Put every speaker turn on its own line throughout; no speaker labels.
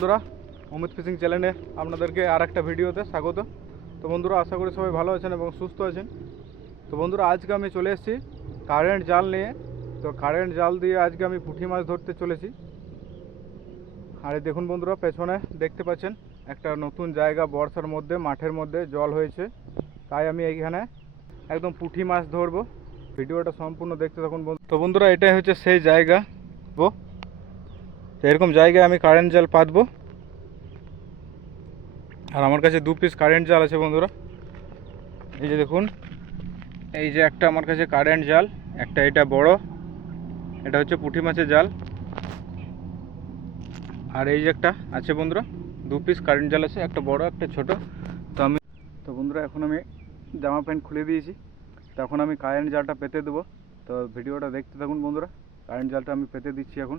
বন্ধুরা, অমিত ফিশিং চ্যানেলে আপনাদেরকে আর একটা ভিডিওতে স্বাগত। তো বন্ধুরা, আশা করি সবাই ভালো আছেন এবং সুস্থ আছেন। তো বন্ধুরা, আজকে আমি চলে এসেছি কারেন্ট জাল নিয়ে। তো কারেন্ট জাল দিয়ে আজকে আমি পুঁটি মাছ ধরতে চলেছি। আর দেখুন বন্ধুরা, পেছনে দেখতে পাচ্ছেন, একটা নতুন জায়গা বর্ষার মধ্যে, মাঠের মধ্যে জল হয়েছে। তাই আমি এইখানে একদম পুঁটি মাছ ধরবো। ভিডিওটা সম্পূর্ণ দেখতে থাকুন তো বন্ধুরা, এটাই হচ্ছে সেই জায়গা। তো এরকম জায়গায় আমি কারেন্ট জাল পাতবো। আর আমার কাছে দু পিস কারেন্ট জাল আছে বন্ধুরা। এই যে দেখুন, এই যে একটা আমার কাছে কারেন্ট জাল, একটা এটা বড়, এটা হচ্ছে পুঁটি মাছের জাল। আর এই যে একটা আছে বন্ধুরা, দু পিস কারেন্ট জাল আছে, একটা বড়, একটা ছোট। তো আমি তো বন্ধুরা, এখন আমি জামা প্যান্ট খুলে দিয়েছি। তখন আমি কারেন্ট জালটা পেতে দেবো। তো ভিডিওটা দেখতে থাকুন বন্ধুরা কারেন্ট জালটা আমি পেতে দিচ্ছি এখন।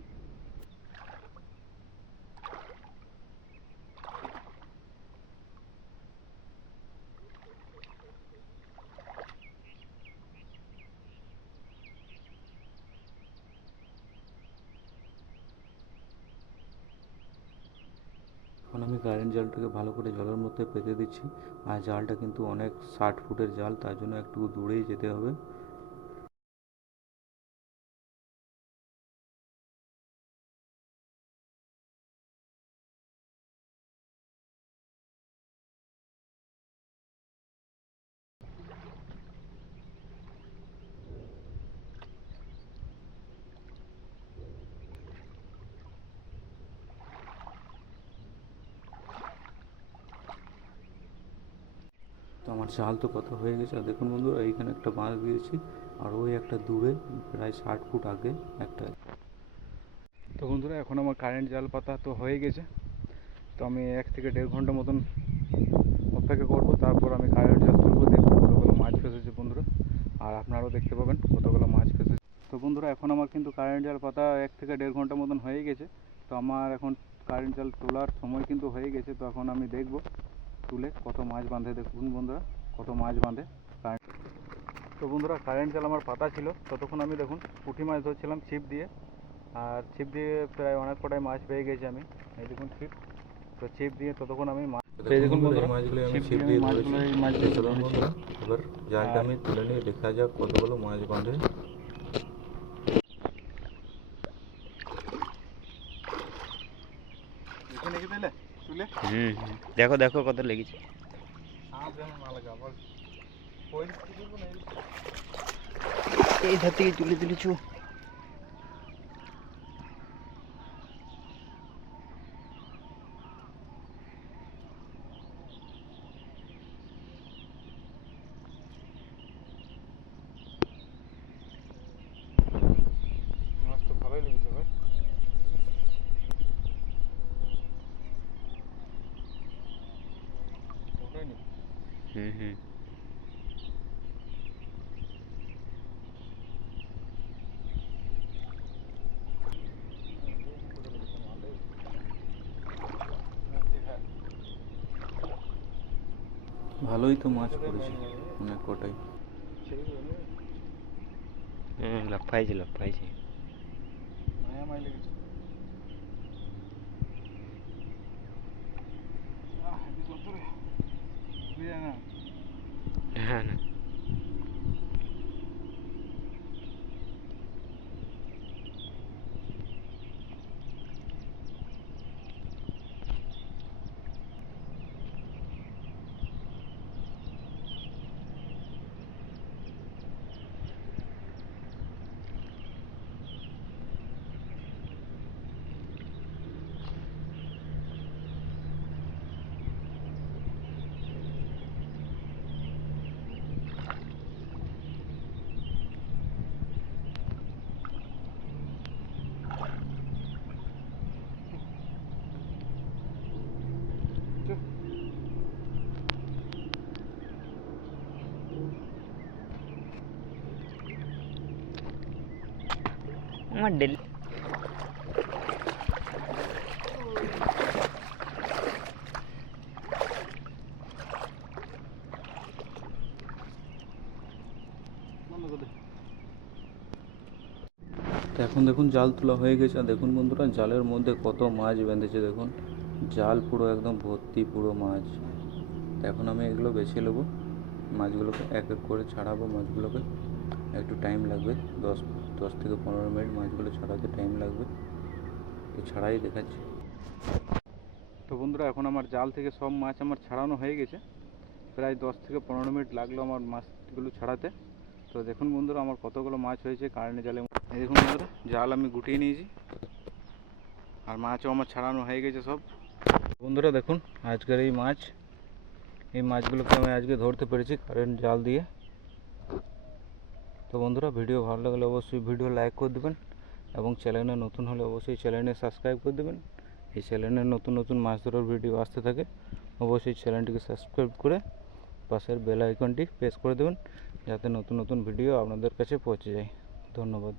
কারেন্ট জালটাকে ভালো করে জলের মধ্যে পেতে দিচ্ছি। আর জালটা কিন্তু অনেক ষাট ফুটের জাল, তার জন্য একটু দূরেই যেতে হবে। আমার জাল তো কত হয়ে গেছে। আর দেখুন বন্ধুরা, এইখানে একটা বাঁশ দিয়েছি, আর ওই একটা দূরে প্রায় ষাট ফুট আগে একটা।
তো বন্ধুরা, এখন আমার কারেন্ট জাল পাতা তো হয়ে গেছে। তো আমি এক থেকে দেড় ঘণ্টা মতন অপেক্ষা করব, তারপর আমি কারেন্ট জাল তুলবো, দেখব কতগুলো মাছ ফেসেছে বন্ধুরা। আর আপনারাও দেখতে পাবেন কতগুলো মাছ ফেসেছে। তো বন্ধুরা, এখন আমার কিন্তু কারেন্ট জাল পাতা এক থেকে দেড় ঘণ্টা মতন হয়ে গেছে। তো আমার এখন কারেন্ট জাল তোলার সময় কিন্তু হয়ে গেছে, তো এখন আমি দেখব তুলে কত মাছ বাঁধে দেখুন বন্ধুরা কত মাছ বাঁধে। কারেন্ট তো বন্ধুরা কারেন্ট জাল আমার পাতা ছিল ততক্ষণ আমি দেখুন পুঁটি মাছ ধরছিলাম ছিপ দিয়ে। আর ছিপ দিয়ে প্রায় অনেক কটাই মাছ পেয়ে গেছি আমি। এই দেখুন ছিপ। তো ছিপ দিয়ে ততক্ষণ আমি মাছ এই দেখুন বন্ধুরা
মাছগুলো আমি
ছিপ দিয়ে
ধরেছি।
মাছগুলো
আমি তুলে নিয়ে দেখা যাক কতগুলো মাছ বাঁধে
এখানে কি দিলে তুলে
হুম হুম। দেখো দেখো কত লেগেছে।
এই
ধার থেকে তুলে তুলেছু
মাছ তো ভালোই লেগেছে ভাই ওটাই নি
হুম হুম
ভালোই তো মাছ পড়েছে অনেক কটাই।
ছেড়ে দেবে না
হুম লাফাইছে লাফাইছে।
মায়া মাই লেগেছে আহ হেবি জল তো রে বুঝে যায় না
হ্যাঁ না আমার
এখন দেখুন জাল তোলা হয়ে গেছে। আর দেখুন বন্ধুরা, জালের মধ্যে কত মাছ বেঁধেছে দেখুন। জাল পুরো একদম ভর্তি পুরো মাছ। এখন আমি এগুলো বেছে নেব। মাছগুলোকে এক এক করে ছাড়াবো, মাছগুলোকে। একটু টাইম লাগবে, দশ দশ থেকে পনেরো মিনিট মাছগুলো ছাড়াতে টাইম লাগবে। তো ছাড়াই দেখাচ্ছি।
তো বন্ধুরা, এখন আমার জাল থেকে সব মাছ আমার ছাড়ানো হয়ে গেছে। প্রায় দশ থেকে পনেরো মিনিট লাগল আমার মাছগুলো ছাড়াতে। তো দেখুন বন্ধুরা, আমার কতগুলো মাছ হয়েছে কারেন্টের জালে। দেখুন বন্ধুরা, জাল আমি গুটিয়ে নিয়েছি। আর মাছও আমার ছাড়ানো হয়ে গেছে সব। বন্ধুরা দেখুন, আজকের এই মাছ। এই মাছগুলোকে আমি আজকে ধরতে পেরেছি কারেন্ট জাল দিয়ে। তো বন্ধুরা, ভিডিও ভালো লাগলে অবশ্যই ভিডিও লাইক করে দেবেন এবং চ্যানেলে নতুন হলে অবশ্যই চ্যানেলে সাবস্ক্রাইব করে দেবেন। এই চ্যানেলে নতুন নতুন মাছ ধরার ভিডিও আসতে থাকে, অবশ্যই চ্যানেলটিকে সাবস্ক্রাইব করে পাশের বেল আইকনটি প্রেস করে দেবেন, যাতে নতুন নতুন ভিডিও আপনাদের কাছে পৌঁছে যায়। ধন্যবাদ।